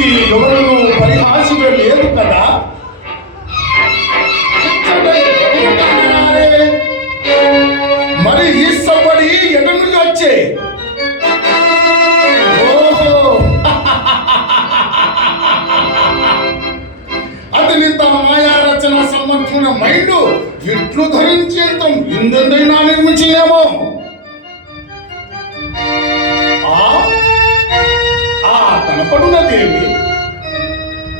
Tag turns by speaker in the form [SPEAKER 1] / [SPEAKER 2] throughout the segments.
[SPEAKER 1] గురించి ఎవరు పరిహాసిక లేదు కదా. మరి ఈ ఎటు నుండి వచ్చే? అతని తన మాయా రచన సంబంధించిన మైండ్ ఇట్లు ధరించేంత ఇందైనా నిర్మించలేమో ఆ?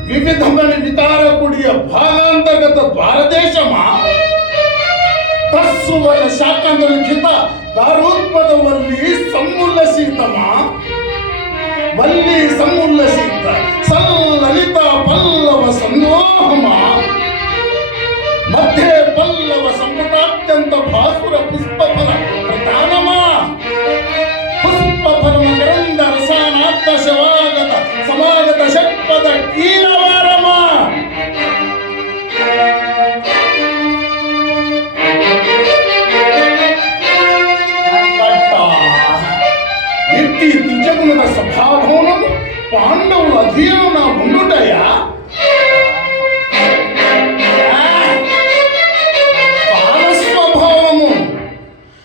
[SPEAKER 1] వివిధమైన వికారకుడియ భాగాంతర్గత భారతదేశమా తస్సువర శాకంతలిఖిత దారోత్పద వల్లి సమ్ముల్లసీతమా వల్లి సమ్ముల్లసీత సల్లలిత పల్లవ సందోహమా మధ్య పల్లవ సంపుటాత్యంత భాసుర పుష్పఫల ఎట్టి దిజగుణ పాండవుల అధీనమున ఉండుటయా?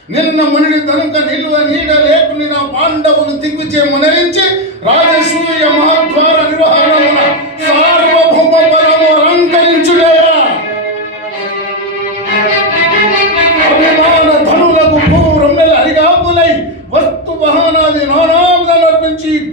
[SPEAKER 1] నిన్న మునిడి తనుక నిల్వ నీడ లేకుని నా పాండవులు దిగ్విజయ మనరించి రాజసూయ